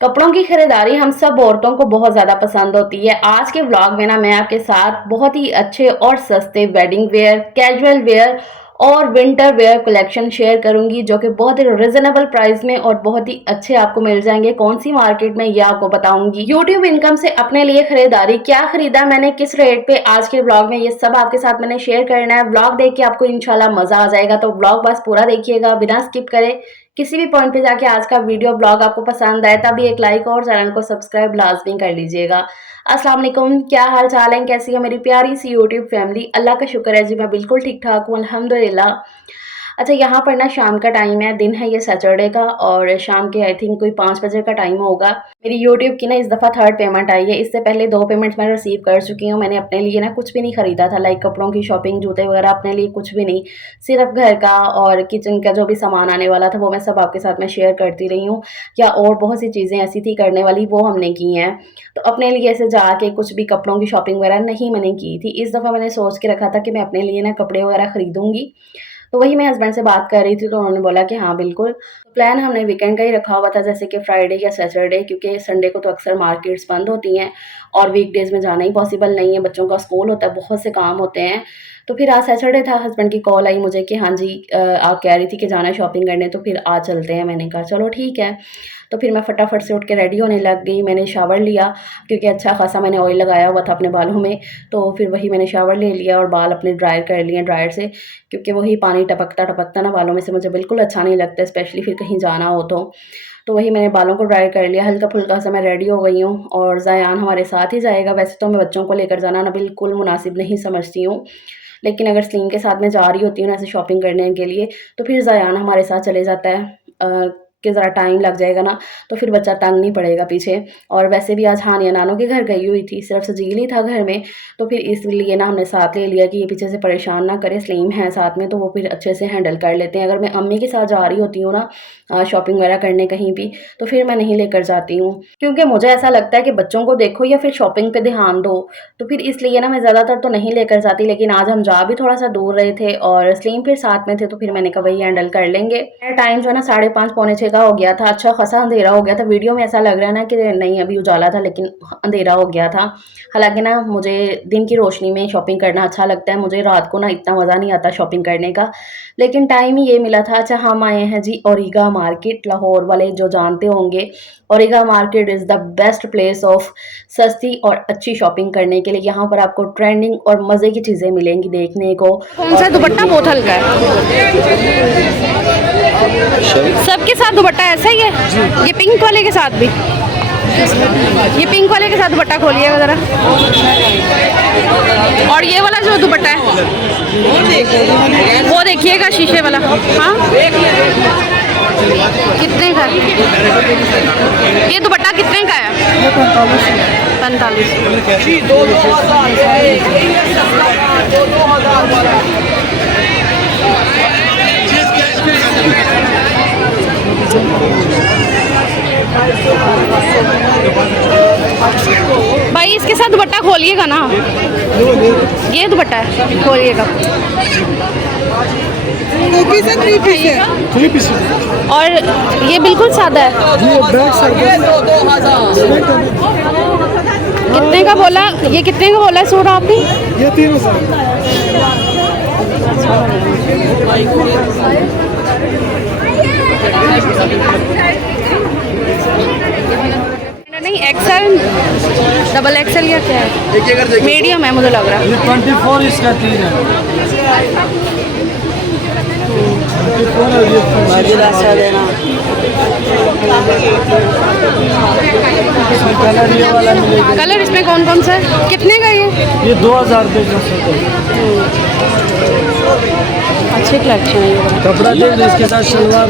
कपड़ों की खरीदारी हम सब औरतों को बहुत ज़्यादा पसंद होती है। आज के व्लॉग में ना मैं आपके साथ बहुत ही अच्छे और सस्ते वेडिंग वेयर, कैजुअल वेयर और विंटर वेयर कलेक्शन शेयर करूँगी जो कि बहुत ही रीज़नेबल प्राइस में और बहुत ही अच्छे आपको मिल जाएँगे। कौन-सी मार्केट में ये आपको बताऊँगी। यूट्यूब इनकम से अपने लिए खरीदारी, क्या खरीदा मैंने, किस रेट पे, आज के व्लॉग में ये सब आपके साथ मैंने शेयर करना है। व्लॉग देख के आपको इंशाल्लाह मज़ा आ जाएगा, तो व्लॉग बस पूरा देखिएगा बिना स्किप करे। किसी भी पॉइंट पे जाके आज का वीडियो ब्लॉग आपको पसंद आए तभी एक लाइक और चैनल को सब्सक्राइब लाजमी कर लीजिएगा। अस्सलाम वालेकुम, क्या हाल चाल है, कैसी है मेरी प्यारी सी यूट्यूब फैमिली। अल्लाह का शुक्र है जी, मैं बिल्कुल ठीक ठाक हूँ अल्हम्दुलिल्लाह। अच्छा, यहाँ पर ना शाम का टाइम है, दिन है ये सैटरडे का और शाम के आई थिंक कोई 5 बजे का टाइम होगा। मेरी यूट्यूब की ना इस दफ़ा थर्ड पेमेंट आई है। इससे पहले 2 पेमेंट्स मैं रिसीव कर चुकी हूँ। मैंने अपने लिए ना कुछ भी नहीं खरीदा था, लाइक कपड़ों की शॉपिंग, जूते वगैरह अपने लिए कुछ भी नहीं। सिर्फ़ घर का और किचन का जो भी सामान आने वाला था वो मैं सब आपके साथ में शेयर करती रही हूँ। या और बहुत सी चीज़ें ऐसी थी करने वाली, वो हमने की हैं। तो अपने लिए ऐसे जाके कुछ भी कपड़ों की शॉपिंग वगैरह नहीं मैंने की थी। इस दफ़ा मैंने सोच के रखा था कि मैं अपने लिए ना कपड़े वगैरह खरीदूँगी। तो वही मैं हस्बैंड से बात कर रही थी तो उन्होंने बोला कि हाँ बिल्कुल। तो प्लान हमने वीकेंड का ही रखा हुआ था, जैसे कि फ्राइडे या सैटरडे, क्योंकि संडे को तो अक्सर मार्केट्स बंद होती हैं और वीकडेज़ में जाना ही पॉसिबल नहीं है, बच्चों का स्कूल होता है, बहुत से काम होते हैं। तो फिर आज सैटरडे था, हस्बैंड की कॉल आई मुझे कि हाँ जी आप कह रही थी कि जाना है शॉपिंग करने, तो फिर आज चलते हैं। मैंने कहा चलो ठीक है। तो फिर मैं फटाफट से उठ के रेडी होने लग गई। मैंने शावर लिया क्योंकि अच्छा खासा मैंने ऑयल लगाया हुआ था अपने बालों में, तो फिर वही मैंने शावर ले लिया और बाल अपने ड्रायर कर लिए ड्रायर से, क्योंकि वही पानी टपकता ना बालों में से मुझे बिल्कुल अच्छा नहीं लगता, स्पेशली फिर कहीं जाना हो तो। तो वही मैंने बालों को ड्राई कर लिया, हल्का-फुल्का सा मैं रेडी हो गई हूँ और ज़यान हमारे साथ ही जाएगा। वैसे तो मैं बच्चों को लेकर जाना ना बिल्कुल मुनासिब नहीं समझती हूँ, लेकिन अगर सलीम के साथ मैं जा रही होती हूँ ना ऐसे शॉपिंग करने के लिए, तो फिर ज़यान हमारे साथ चले जाता है कि ज़रा टाइम लग जाएगा ना, तो फिर बच्चा तंग नहीं पड़ेगा पीछे। और वैसे भी आज हानिया नानो के घर गई हुई थी, सिर्फ सजील ही था घर में, तो फिर इसलिए ना हमने साथ ले लिया कि ये पीछे से परेशान ना करे, सलीम है साथ में तो वो फिर अच्छे से हैंडल कर लेते हैं। अगर मैं अम्मी के साथ जा रही होती हूँ ना शॉपिंग वगैरह करने कहीं भी, तो फिर मैं नहीं लेकर जाती हूँ, क्योंकि मुझे ऐसा लगता है कि बच्चों को देखो या फिर शॉपिंग पे ध्यान दो। तो फिर इसलिए ना मैं ज़्यादातर तो नहीं लेकर जाती, लेकिन आज हम जा भी थोड़ा-सा दूर रहे थे और सलीम फिर साथ में थे, तो फिर मैंने कहा वही हैंडल कर लेंगे। टाइम जो है ना 5:30 पौने 6 का हो गया था, अच्छा खासा अंधेरा हो गया था। वीडियो में ऐसा लग रहा है ना कि नहीं अभी उजाला था, लेकिन अंधेरा हो गया था। हालाँकि ना मुझे दिन की रोशनी में शॉपिंग करना अच्छा लगता है, मुझे रात को ना इतना मज़ा नहीं आता शॉपिंग करने का, लेकिन टाइम ही ये मिला था। अच्छा, हम आए हैं जी ओरिगा मार्केट, लाहौर वाले जो जानते होंगे, Origa market is the best place of सस्ती और अच्छी शॉपिंग करने के लिए। यहाँ पर आपको ट्रेंडिंग और मज़े की चीज़ें मिलेंगी देखने को। कौन सा दुपट्टा बहुत हल्का है, सबके साथ दुपट्टा ऐसा ही है? ये पिंक वाले के साथ भी, ये पिंक वाले के साथ दुपट्टा खोलिएगा ज़रा। और ये वाला जो दुपट्टा है वो देखिएगा, शीशे वाला। हाँ, कितने का? ये दुपट्टा कितने का है? 45। भाई इसके साथ दुपट्टा खोलिएगा ना, ये दुपट्टा है, खोलिएगा। 3 पीस और ये बिल्कुल सादा है। कितने का बोला, ये कितने का बोला है सूट आपने? ये 3000। नहीं, एक्सेल, डबल एक्सेल या क्या है? मीडियम है मुझे लग रहा है। ये 24 इसका 3 है। 24 है ये। कलर ये वाला मिलेगा। कलर इसमें कौन कौन सा है, कितने का ये? 2000 रुपये का सेट है। अच्छी कलेक्शन है ये। कपड़ा देख लो, इसके साथ शलवार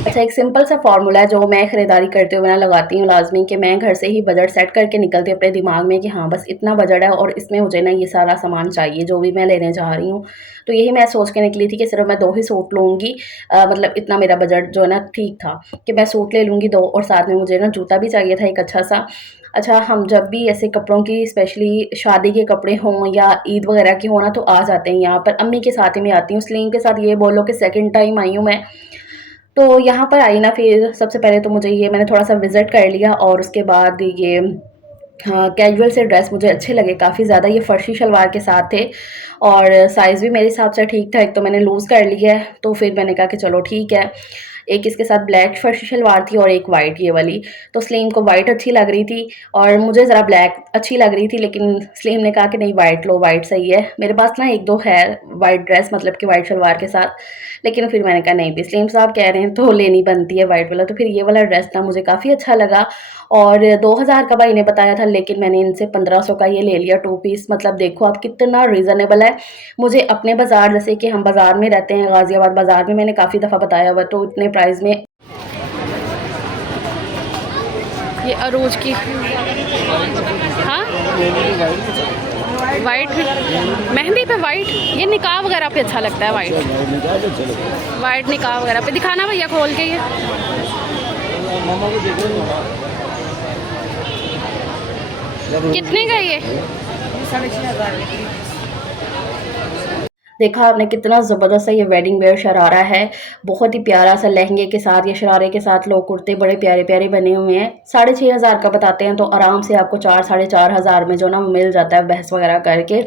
अच्छा, एक सिंपल सा फार्मूला है जो मैं खरीदारी करते हुए ना लगाती हूँ लाजमी, कि मैं घर से ही बजट सेट करके निकलती हूँ अपने दिमाग में कि हाँ बस इतना बजट है और इसमें मुझे ना ये सारा सामान चाहिए जो भी मैं लेने जा रही हूँ। तो यही मैं सोच के निकली थी कि सिर्फ मैं 2 ही सूट लूँगी। मतलब इतना मेरा बजट जो है ना ठीक था कि मैं सूट ले लूँगी 2 और साथ में मुझे ना जूता भी चाहिए था एक अच्छा सा। अच्छा, हम जब भी ऐसे कपड़ों की स्पेशली शादी के कपड़े हों या ईद वगैरह की हो ना तो आ जाते हैं यहाँ पर। अम्मी के साथ ही मैं आती हूँ, स्लीम के साथ ये बोलो कि सेकंड टाइम आई हूँ मैं। तो यहाँ पर आई ना, फिर सबसे पहले तो मुझे ये मैंने थोड़ा-सा विज़िट कर लिया और उसके बाद ये हाँ, कैजुअल से ड्रेस मुझे अच्छे लगे काफ़ी ज़्यादा। ये फर्शी शलवार के साथ थे और साइज़ भी मेरे हिसाब से ठीक था। एक तो मैंने लूज़ कर लिया है, तो फिर मैंने कहा कि चलो ठीक है। एक इसके साथ ब्लैक फर्शी शलवार थी और एक वाइट ये वाली। तो स्लीम को वाइट अच्छी लग रही थी और मुझे ज़रा ब्लैक अच्छी लग रही थी, लेकिन स्लीम ने कहा कि नहीं वाइट लो, वाइट सही है। मेरे पास ना 1-2 है वाइट ड्रेस, मतलब कि वाइट शलवार के साथ, लेकिन फिर मैंने कहा नहीं, भी स्लीम साहब कह रहे हैं तो लेनी बनती है वाइट वाला। तो फिर ये वाला ड्रेस ना मुझे काफ़ी अच्छा लगा और 2000 का भाई ने बताया था, लेकिन मैंने इनसे 1500 का ये ले लिया 2 पीस। मतलब देखो आप कितना रीज़नेबल है। मुझे अपने बाज़ार, जैसे कि हम बाज़ार में रहते हैं, गाज़ियाबाद बाज़ार में मैंने काफ़ी दफ़ा बताया हुआ, तो इतने प्राइस में ये अरूज की। हाँ, वाइट मेहंदी पे वाइट, ये निकाह वगैरह पे अच्छा लगता है वाइट। वाइट निकाह वगैरह पे दिखाना भैया खोल के ये। कितने का ये? देखा आपने कितना ज़बरदस्त सा ये वेडिंग वेयर शरारा है। बहुत ही प्यारा सा लहंगे के साथ या शरारे के साथ लोग कुर्ते बड़े प्यारे-प्यारे बने हुए हैं। 6500 का बताते हैं, तो आराम से आपको 4 साढ़े 4000 में जो ना मिल जाता है बहस वगैरह करके।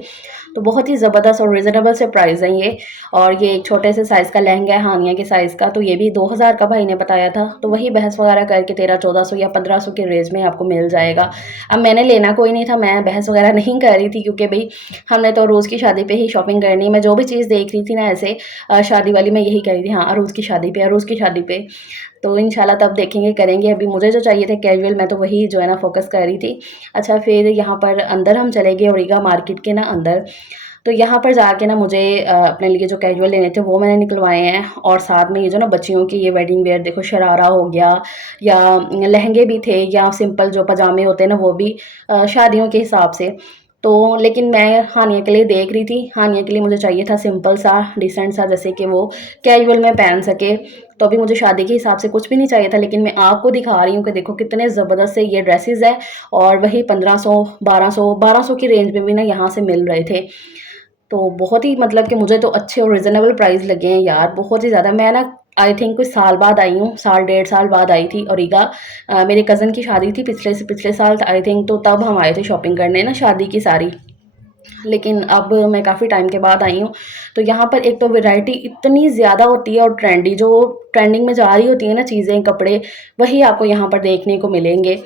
तो बहुत ही ज़बरदस्त और रीज़नेबल से प्राइस हैं ये। और ये एक छोटे से साइज़ का लहंगा है, हानिया के साइज़ का, तो ये भी 2000 का भाई ने बताया था। तो वही बहस वगैरह करके 1300-1400 या 1500 के रेंज में आपको मिल जाएगा। अब मैंने लेना कोई नहीं था, मैं बहस वगैरह नहीं कर रही थी, क्योंकि भई हमने तो रोज़ की शादी पे ही शॉपिंग करनी है। मैं जो भी चीज़ देख रही थी ना ऐसे शादी वाली, मैं यही कह रही थी, हाँ अरूज़ की शादी पे, अरूज़ की शादी पे। तो इंशाल्लाह तब देखेंगे, करेंगे। अभी मुझे जो चाहिए थे कैजुअल, मैं तो वही जो है ना फ़ोकस कर रही थी। अच्छा, फिर यहाँ पर अंदर हम चले गए, ओरिगा मार्केट के ना अंदर। तो यहाँ पर जाके ना मुझे अपने लिए जो कैजुअल लेने थे वो मैंने निकलवाए हैं, और साथ में ये जो ना बच्चियों की ये वेडिंग वेयर देखो, शरारा हो गया या लहंगे भी थे, या सिंपल जो पजामे होते हैं ना वो भी शादियों के हिसाब से। तो लेकिन मैं हानिया के लिए देख रही थी, हानिया के लिए मुझे चाहिए था सिंपल सा, डिसेंट सा, जैसे कि वो कैजुअल में पहन सके। तो अभी मुझे शादी के हिसाब से कुछ भी नहीं चाहिए था, लेकिन मैं आपको दिखा रही हूँ कि देखो कितने ज़बरदस्त से ये ड्रेसेस है। और वही 1500 1200 की रेंज में भी ना यहाँ से मिल रहे थे। तो बहुत ही, मतलब कि मुझे तो अच्छे और रीज़नेबल प्राइस लगे हैं यार, बहुत ही ज़्यादा। मैं ना आई थिंक कुछ साल बाद आई हूँ, साल डेढ़ साल बाद आई थी ओरिगा। मेरे कज़न की शादी थी पिछले से पिछले साल आई थिंक, तो तब हम आए थे शॉपिंग करने ना शादी की सारी। लेकिन अब मैं काफ़ी टाइम के बाद आई हूँ। तो यहाँ पर एक तो वैरायटी इतनी ज़्यादा होती है, और ट्रेंडी जो ट्रेंडिंग में जा रही होती है ना चीज़ें, कपड़े, वही आपको यहाँ पर देखने को मिलेंगे।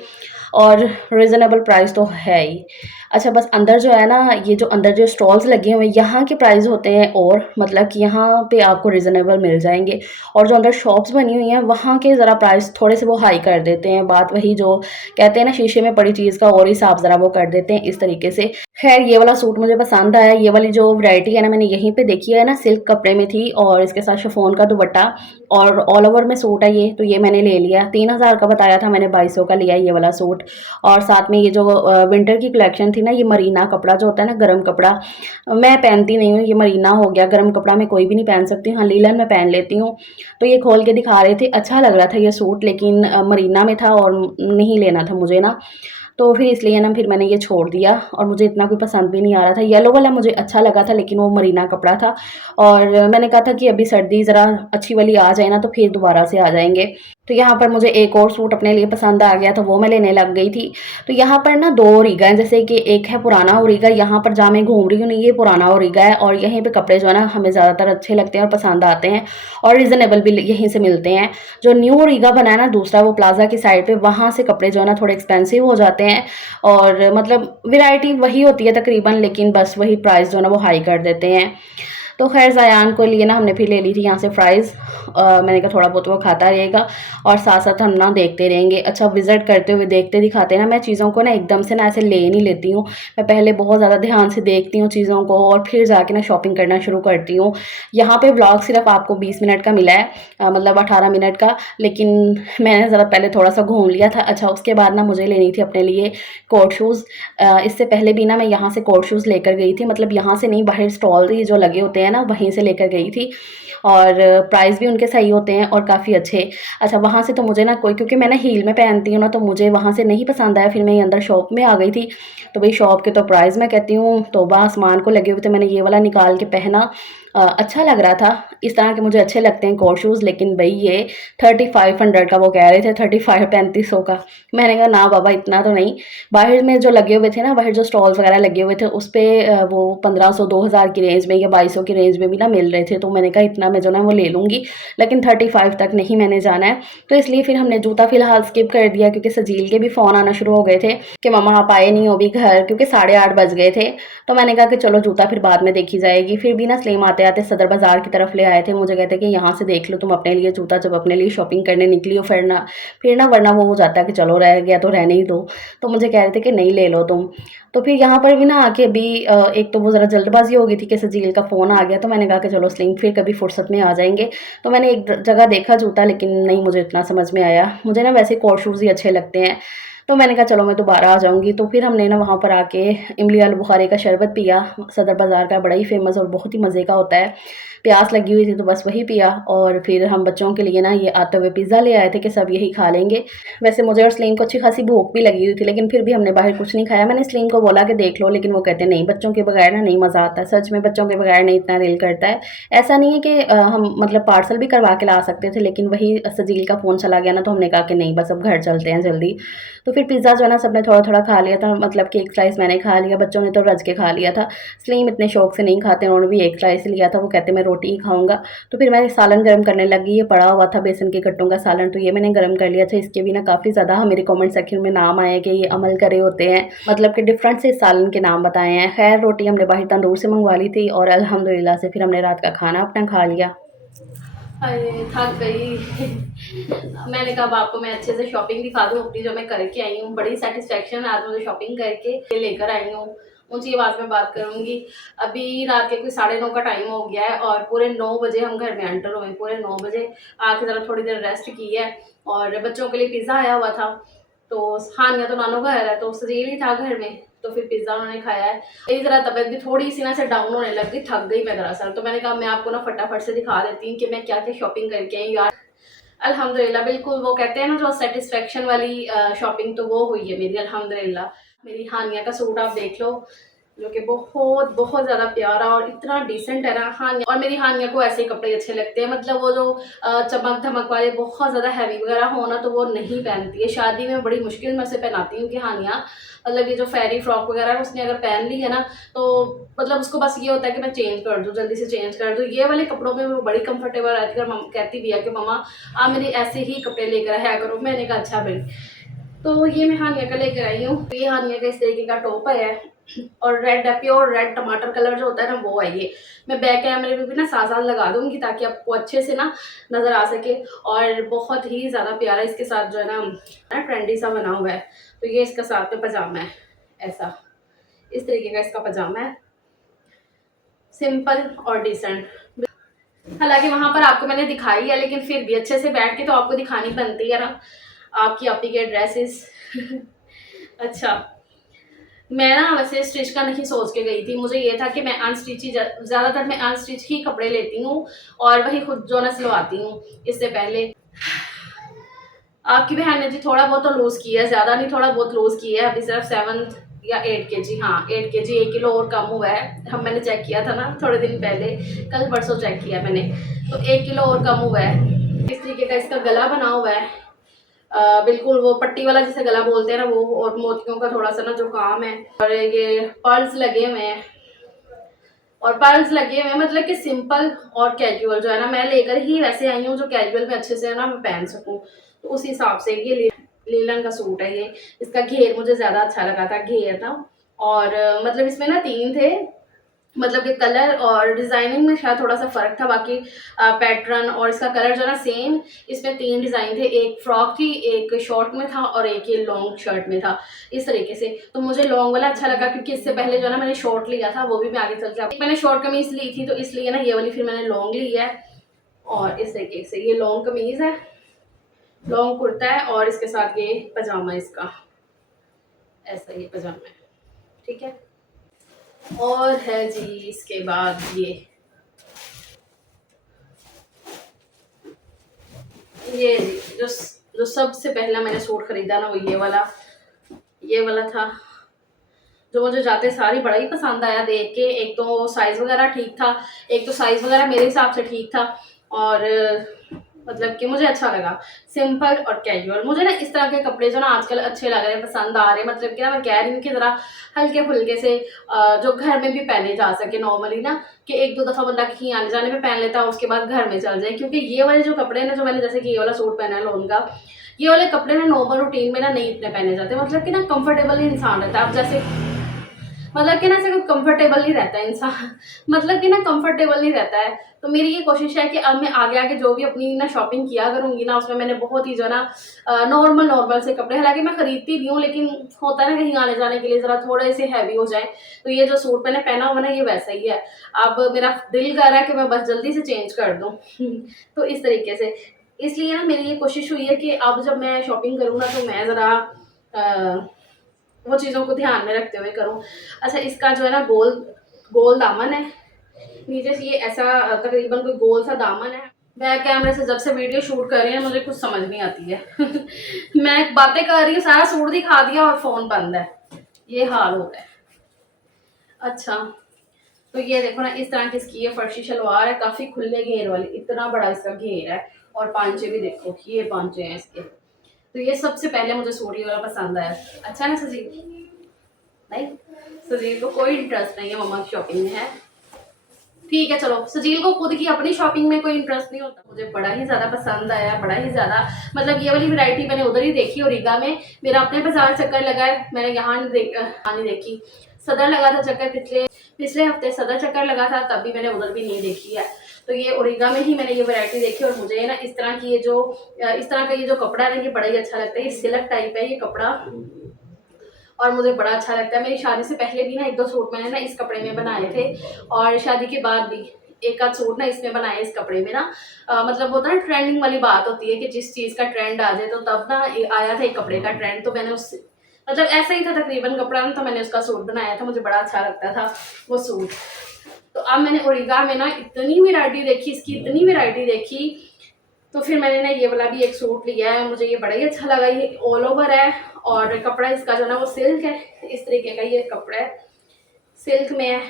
और रीज़नेबल प्राइस तो है ही। अच्छा, बस अंदर जो है ना, ये जो अंदर जो स्टॉल्स लगे हुए हैं, यहाँ के प्राइस होते हैं, और मतलब कि यहाँ पे आपको रीज़नेबल मिल जाएँगे। और जो अंदर शॉप्स बनी हुई हैं, वहाँ के ज़रा प्राइस थोड़े से वो हाई कर देते हैं। बात वही जो कहते हैं ना, शीशे में पड़ी चीज़ का और हिसाब ज़रा वो कर देते हैं, इस तरीके से। खैर, ये वाला सूट मुझे पसंद आया। ये वाली जो वैरायटी है ना, मैंने यहीं पे देखी है ना, सिल्क कपड़े में थी, और इसके साथ शिफॉन का दुपट्टा और ऑल ओवर में सूट है ये, तो ये मैंने ले लिया। 3000 का बताया था, मैंने 2200 का लिया ये वाला सूट। और साथ में ये जो विंटर की कलेक्शन थी ना, ये मरीना कपड़ा जो होता है ना, गर्म कपड़ा, मैं पहनती नहीं हूँ, ये मरीना हो गया, गर्म कपड़ा मैं कोई भी नहीं पहन सकती हूँ। हाँ, लीलन मैं पहन लेती हूँ। तो ये खोल के दिखा रहे थे, अच्छा लग रहा था ये सूट, लेकिन मरीना में था और नहीं लेना था मुझे ना, तो फिर इसलिए ना फिर मैंने ये छोड़ दिया। और मुझे इतना कोई पसंद भी नहीं आ रहा था। येलो वाला मुझे अच्छा लगा था, लेकिन वो मरीना कपड़ा था, और मैंने कहा था कि अभी सर्दी ज़रा अच्छी वाली आ जाए ना, तो फिर दोबारा से आ जाएंगे। तो यहाँ पर मुझे एक और सूट अपने लिए पसंद आ गया, तो वो मैं लेने लग गई थी। तो यहाँ पर ना 2 ओरिगा हैं, जैसे कि एक है पुराना ओरिगा, यहाँ पर जहाँ मैं घूम रही हूँ ना, ये पुराना ओरिगा है, और यहीं पे कपड़े जो है ना हमें ज़्यादातर अच्छे लगते हैं और पसंद आते हैं, और रीज़नेबल भी यहीं से मिलते हैं। जो न्यू ओरिगा बना है ना दूसरा, वो प्लाजा की साइड पे, वहाँ से कपड़े जो है ना थोड़े एक्सपेंसिव हो जाते हैं, और मतलब वैरायटी वही होती है तकरीबन, लेकिन बस वही प्राइस जो है ना वो हाई कर देते हैं। तो खैर, ज़यान को लिए ना हमने फिर ले ली थी यहाँ से फ्राइज़। मैंने कहा थोड़ा बहुत वो खाता रहेगा, और साथ साथ हम ना देखते रहेंगे। अच्छा, विज़िट करते हुए देखते दिखाते ना, मैं चीज़ों को ना एकदम से ना ऐसे ले नहीं लेती हूँ। मैं पहले बहुत ज़्यादा ध्यान से देखती हूँ चीज़ों को, और फिर जाके ना शॉपिंग करना शुरू करती हूँ। यहाँ पे व्लॉग सिर्फ आपको 20 मिनट का मिला है, मतलब 18 मिनट का, लेकिन मैंने ज़रा पहले थोड़ा सा घूम लिया था। अच्छा, उसके बाद ना मुझे लेनी थी अपने लिए कोट शूज़। इससे पहले भी ना मैं यहाँ से कोट शूज़ लेकर गई थी, मतलब यहाँ से नहीं, बाहर स्टॉल ही जो लगे होते हैं हैं ना, वहीं से लेकर गई थी और प्राइस भी उनके सही होते हैं और काफ़ी अच्छे। अच्छा, वहाँ से तो मुझे ना कोई, क्योंकि मैं ना हील में पहनती हूँ ना, तो मुझे वहाँ से नहीं पसंद आया। फिर मैं ये अंदर शॉप में आ गई थी, तो भाई शॉप के तो प्राइस मैं कहती हूँ तौबा आसमान को लगे हुए थे। मैंने ये वाला निकाल के पहना, अच्छा लग रहा था। इस तरह के मुझे अच्छे लगते हैं कोट शूज़, लेकिन भाई ये 3500 का वो कह रहे थे, 3500 का। मैंने कहा ना बाबा इतना तो नहीं। बाहर में जो लगे हुए थे ना, बाहर जो स्टॉल्स वगैरह लगे हुए थे उस पे वो 1500 2000 की रेंज में या 2200 की रेंज में भी ना मिल रहे थे। तो मैंने कहा इतना मैं जो ना वो ले लूँगी, लेकिन 35 तक नहीं मैंने जाना है। तो इसलिए फिर हमने जूता फ़िलहाल स्किप कर दिया, क्योंकि सजील के भी फ़ोन आना शुरू हो गए थे कि मम्मा आप आए नहीं हो अभी घर, क्योंकि 8:30 बज गए थे। तो मैंने कहा कि चलो जूता फिर बाद में देखी जाएगी। फिर भी ना सलीम आते-आते सदर बाज़ार की तरफ ले आए थे। मुझे कहते कि यहाँ से देख लो तुम अपने लिए जूता, जब अपने लिए शॉपिंग करने निकली हो फिर ना वरना वो हो जाता है कि चलो रह गया तो रहने ही दो। तो मुझे कह रहे थे कि नहीं ले लो तुम। तो फिर यहाँ पर भी ना आके अभी एक तो वो ज़रा जल्दबाज़ी हो गई थी कि सजील का फ़ोन आ गया, तो मैंने कहा कि चलो सलीम फिर कभी फुर्सत में आ जाएँगे। तो मैंने एक जगह देखा जूता, लेकिन नहीं मुझे इतना समझ में आया। मुझे ना वैसे कोट शूज़ ही अच्छे लगते हैं। तो मैंने कहा चलो मैं दोबारा आ जाऊँगी। तो फिर हमने ना वहाँ पर आके इमली आलू बुखारे का शरबत पिया, सदर बाज़ार का, बड़ा ही फ़ेमस और बहुत ही मज़े का होता है। प्यास लगी हुई थी तो बस वही पिया, और फिर हम बच्चों के लिए ना ये आते हुए पिज़्ज़ा ले आए थे कि सब यही खा लेंगे। वैसे मुझे और सलीम को अच्छी खासी भूख भी लगी हुई थी, लेकिन फिर भी हमने बाहर कुछ नहीं खाया। मैंने सलीम को बोला कि देख लो, लेकिन वो कहते नहीं, बच्चों के बगैर ना नहीं मज़ा आता है। सच में बच्चों के बगैर नहीं इतना दिल करता है। ऐसा नहीं है कि हम मतलब पार्सल भी करवा के ला सकते थे, लेकिन वही सजील का फ़ोन चला गया ना, तो हमने कहा कि नहीं बस अब घर चलते हैं जल्दी। तो फिर पिज़्ज़ा जो है ना सबने थोड़ा-थोड़ा खा लिया था, मतलब कि एक स्लाइस मैंने खा लिया, बच्चों ने तो रज के खा लिया था। सलीम इतने शौक से नहीं खाते, उन्होंने भी एक स्लाइस लिया था, वो कहते मैं रोटी ही खाऊँगा। तो फिर मैं सालन गरम करने लगी, ये पड़ा हुआ था बेसन के कट्टों का सालन, तो ये मैंने गरम कर लिया था। इसके भी ना काफ़ी ज़्यादा मेरे कमेंट सेक्शन में नाम आए हैं कि ये अमल करे होते हैं, मतलब कि डिफरेंट से सालन के नाम बताए हैं। खैर रोटी हमने बाहर तंदूर से मंगवा ली थी और अल्हम्दुलिल्लाह से फिर हमने रात का खाना अपना खा लिया। अरे थक गई। मैंने कहा अब आपको मैं अच्छे से शॉपिंग दिखा दूँ अपनी, जो मैं करके आई हूँ। बड़ी सेटिस्फेक्शन आज मुझे शॉपिंग करके लेकर आई हूँ। ऊँची आवाज़ में बात करूँगी। अभी रात के कोई 9:30 का टाइम हो गया है और पूरे 9 बजे हम घर में एंटर हुए। पूरे 9 बजे आके ज़रा थोड़ी देर रेस्ट की है, और बच्चों के लिए पिज़्ज़ा आया हुआ था। तो हानिया तो नानो घर है, तो सजील ही था घर में, तो फिर पिज़्ज़ा उन्होंने खाया है। मेरी ज़रा तबीयत भी थोड़ी-सी ना से डाउन होने लग गई, थक गई मैं दरअसल। तो मैंने कहा मैं आपको ना फटाफट से दिखा देती हूँ कि मैं क्या-क्या शॉपिंग करके आई यार। अल्हम्दुलिल्लाह बिल्कुल वो कहते हैं ना जो सैटिस्फैक्शन वाली शॉपिंग, तो वो हुई है मेरी अल्हम्दुलिल्लाह। मेरी हानिया का सूट आप देख लो, जो कि बहुत बहुत ज़्यादा प्यारा और इतना डिसेंट है ना। हानिया और मेरी हानिया को ऐसे ही कपड़े अच्छे लगते हैं, मतलब वो जो चमक धमक वाले बहुत ज़्यादा हैवी वगैरह हो ना, तो वो नहीं पहनती है। शादी में बड़ी मुश्किल में उसे पहनाती हूँ कि हानिया, मतलब ये जो फेरी फ्रॉक वगैरह है उसने अगर पहन ली है ना, तो मतलब उसको बस ये होता है कि मैं चेंज कर दूँ, जल्दी से चेंज कर दूँ। ये वाले कपड़ों में वो बड़ी कंफर्टेबल रहती है, और कहती भी है कि मम्मा आप मेरे ऐसे ही कपड़े लेकर आया करो। मैंने कहा अच्छा भाई। तो ये मैं हानिया का लेकर आई हूँ। ये हानिया का इस तरीके का टॉप है, और रेड है, प्योर रेड टमाटर कलर जो होता है ना वो है ये। मैं बैक कैमरे में भी ना साथ-साथ लगा दूँगी ताकि आपको अच्छे से ना नज़र आ सके, और बहुत ही ज़्यादा प्यारा इसके साथ जो है ना ट्रेंडी सा बना हुआ है। तो ये इसका साथ में पजामा है, ऐसा। इस तरीके का इसका पजामा है, सिंपल और डिसेंट। हालाँकि वहाँ पर आपको मैंने दिखाई है, लेकिन फिर भी अच्छे से बैठ के तो आपको दिखानी बनती है ना, आपकी आपी के ड्रेसेस। अच्छा, मैं ना वैसे स्टिच का नहीं सोच के गई थी। मुझे ये था कि मैं अनस्टिच ही ज़्यादातर मैं अनस्टिच ही कपड़े लेती हूँ और वही खुद जो है सिलवाती हूँ। इससे पहले आपकी बहन ने जी थोड़ा बहुत तो लूज़ किया है, ज़्यादा नहीं, थोड़ा बहुत लूज़ किया है। अभी सिर्फ 7 या 8 केजी, हाँ 8 केजी, 1 किलो और कम हुआ है। हम मैंने चेक किया था ना थोड़े दिन पहले, कल परसों चेक किया मैंने, तो 1 किलो और कम हुआ है। इस तरीके का इसका गला बना हुआ है, बिल्कुल वो पट्टी वाला जिसे गला बोलते हैं ना वो, और मोतियों का थोड़ा सा ना जो काम है, और ये पर्ल्स लगे हुए हैं, मतलब कि सिंपल और कैजुअल जो है ना, मैं लेकर ही वैसे आई हूँ जो कैजुअल में अच्छे से है ना मैं पहन सकूँ। तो उस हिसाब से ये लीलन का सूट है ये। इसका घेर मुझे ज़्यादा अच्छा लगा था, घेर था, और मतलब इसमें ना 3 थे, मतलब कि कलर और डिज़ाइनिंग में शायद थोड़ा सा फ़र्क था, बाकी पैटर्न और इसका कलर जो है ना सेम। इसमें 3 डिज़ाइन थे, एक फ्रॉक थी, एक शॉर्ट में था और एक ये लॉन्ग शर्ट में था, इस तरीके से। तो मुझे लॉन्ग वाला अच्छा लगा, क्योंकि इससे पहले जो है ना मैंने शॉर्ट लिया था, वो भी मैं आगे चल के मैंने शॉर्ट कमीज़ ली थी, तो इसलिए ना ये वाली फिर मैंने लॉन्ग ली है। और इस तरीके से ये लॉन्ग कमीज़ है, लॉन्ग कुर्ता है, और इसके साथ ये पजामा, इसका ऐसा ये पजामा है, ठीक है। और है जी इसके बाद ये ये जो जो सबसे पहला मैंने सूट खरीदा ना वो ये वाला था, जो मुझे जाते सारी बड़ा ही पसंद आया देख के। एक तो साइज़ वगैरह ठीक था, एक तो साइज़ वगैरह मेरे हिसाब से ठीक था, और मतलब कि मुझे अच्छा लगा, सिंपल और कैजुअल। मुझे ना इस तरह के कपड़े जो ना आजकल अच्छे लग रहे हैं, पसंद आ रहे हैं, मतलब कि ना मैं कह रही हूँ कि ज़रा हल्के फुल्के से जो घर में भी पहने जा सके नॉर्मली ना, कि एक दो दफ़ा बंदा कहीं आने जाने में पहन लेता है, उसके बाद घर में चल जाए। क्योंकि ये वाले जो कपड़े हैं ना, जो मैंने जैसे कि ये वाला सूट पहना है लोन का, ये वाले कपड़े ना नॉर्मल रूटीन में ना नहीं इतने पहने जाते, मतलब कि ना कंफर्टेबल ही इंसान रहता है। अब जैसे मतलब कि ना ऐसे कंफर्टेबल नहीं रहता है इंसान मतलब कि ना कंफर्टेबल नहीं रहता है। तो मेरी ये कोशिश है कि अब मैं आगे आगे जो भी अपनी ना शॉपिंग किया करूँगी ना, उसमें मैंने बहुत ही जो है ना नॉर्मल नॉर्मल से कपड़े, हालांकि मैं खरीदती भी हूँ, लेकिन होता है ना कहीं आने जाने के लिए ज़रा थोड़े से हैवी हो जाए। तो ये जो सूट मैंने पहना हुआ ना, ये वैसा ही है। अब मेरा दिल कर रहा है कि मैं बस जल्दी से चेंज कर दूँ तो इस तरीके से, इसलिए ना मेरी ये कोशिश हुई है कि अब जब मैं शॉपिंग करूँ ना, तो मैं ज़रा वो चीज़ों को ध्यान में रखते हुए करूँ। अच्छा, इसका जो है ना गोल गोल दामन है, नीचे से ये ऐसा तकरीबन कोई गोल सा दामन है। बैक कैमरे से जब से वीडियो शूट कर रही है मुझे कुछ समझ नहीं आती है मैं बातें कर रही हूँ, सारा सूट दिखा दिया और फ़ोन बंद है, ये हाल हो गया है। अच्छा, तो ये देखो ना, इस तरह की इसकी ये फर्शी शलवार है, काफ़ी खुले घेर वाली, इतना बड़ा इसका घेर है, और पांचे भी देखो, ये पांचे हैं इसके। तो ये सबसे पहले मुझे सूट ये वाला पसंद आया। अच्छा ना सजी? नहीं, सुजील को कोई इंटरेस्ट नहीं है मम्मा की शॉपिंग में, है ठीक है। चलो, सुजील को खुद की अपनी शॉपिंग में कोई इंटरेस्ट नहीं होता। मुझे बड़ा ही ज़्यादा पसंद आया, बड़ा ही ज़्यादा, मतलब ये वाली वैरायटी मैंने उधर ही देखी ओरिगा में। मेरा अपने बाजार चक्कर लगा है, मैंने यहाँ नहीं देखी। सदर लगा था चक्कर, पिछले हफ्ते सदर चक्कर लगा था, तब भी मैंने उधर भी नहीं देखी है। तो ये ओरिगा में ही मैंने ये वैरायटी देखी, और मुझे ना इस तरह की इस तरह का ये जो कपड़ा है ना, ये बड़ा ही अच्छा लगता है। ये सिल्क टाइप है ये कपड़ा, और मुझे बड़ा अच्छा लगता है। मेरी शादी से पहले भी ना एक दो सूट मैंने ना इस कपड़े में बनाए थे, और शादी के बाद भी एक आध सूट ना इसमें बनाए, इस कपड़े में ना मतलब होता है ना, ट्रेंडिंग वाली बात होती है कि जिस चीज़ का ट्रेंड आ जाए, तो तब ना आया था एक कपड़े का ट्रेंड, तो मैंने उस मतलब ऐसा ही था तकरीबन कपड़ा ना, तो मैंने उसका सूट बनाया था, मुझे बड़ा अच्छा लगता था वो सूट। तो अब मैंने ओरिगा में ना इतनी वैरायटी देखी, इसकी इतनी वैरायटी देखी, तो फिर मैंने ना ये वाला भी एक सूट लिया है, मुझे ये बड़ा ही अच्छा लगा। ये ऑल ओवर है, और कपड़ा इसका जो है ना वो सिल्क है, इस तरीके का ये कपड़ा है, सिल्क में है,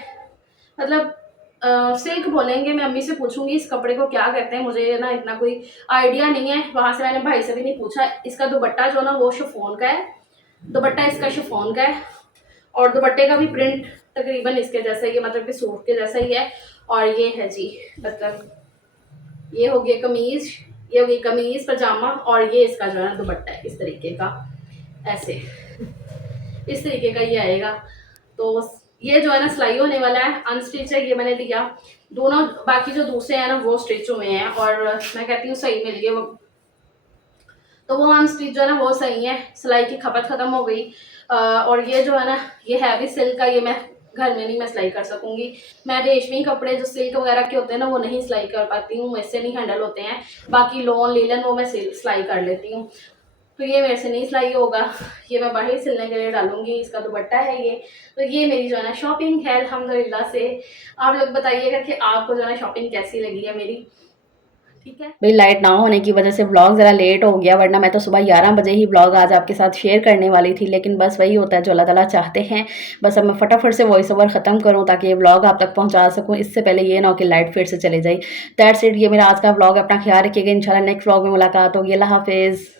मतलब सिल्क बोलेंगे। मैं अम्मी से पूछूंगी इस कपड़े को क्या कहते हैं, मुझे ना इतना कोई आइडिया नहीं है, वहाँ से मैंने भाई से भी नहीं पूछा। इसका दुपट्टा जो ना वो शिफॉन का है, दुपट्टा इसका शिफॉन का है, और दुपट्टे का भी प्रिंट तकरीबन इसके जैसा ही है, मतलब कि सूट के जैसा ही है। और ये है जी, मतलब ये हो गया कमीज, ये हो गई कमीज पजामा, और ये इसका जो है ना दुपट्टा है इस तरीके का, ऐसे इस तरीके का ये आएगा। तो ये जो है ना सिलाई होने वाला है, अनस्टिच है, ये मैंने लिया। दोनों बाकी जो दूसरे हैं ना वो स्टिच हुए हैं, और मैं कहती हूँ सही मिल गए वो, तो वो अनस्टिच जो है ना वो सही है, सिलाई की खपत ख़त्म हो गई। और ये जो है ना, ये हैवी सिल्क का, ये मैं घर में नहीं मैं सिलाई कर सकूँगी। मैं रेशमी कपड़े जो सिल्क वगैरह के होते हैं ना वो नहीं सिलाई कर पाती हूँ, मुझसे नहीं हैंडल होते हैं। बाकी लॉन लीलन वो मैं सिलाई कर लेती हूँ, तो ये मेरे से नहीं सिलाई होगा, ये मैं बाहर सिलने के लिए डालूंगी। इसका दुपट्टा है ये। तो ये मेरी जो है ना शॉपिंग है अल्हम्दुलिल्लाह से। आप लोग बताइएगा कि आपको जो है ना शॉपिंग कैसी लगी है मेरी, ठीक है। भाई लाइट ना होने की वजह से व्लॉग ज़रा लेट हो गया, वरना मैं तो सुबह 11 बजे ही व्लॉग आज आपके साथ शेयर करने वाली थी, लेकिन बस वही होता है जो अल्लाह ताला चाहते हैं। बस अब मैं फटाफट से वॉइस ओवर ख़त्म करूँ ताकि ये व्लॉग आप तक पहुँचा सकूँ, इससे पहले ये ना हो कि लाइट फिर से चले जाए। दैट्स इट, ये मेरा आज का व्लॉग। अपना ख्याल रखिएगा, इंशाल्लाह नेक्स्ट व्लॉग में मुलाकात होगी। अल्लाह हाफिज़।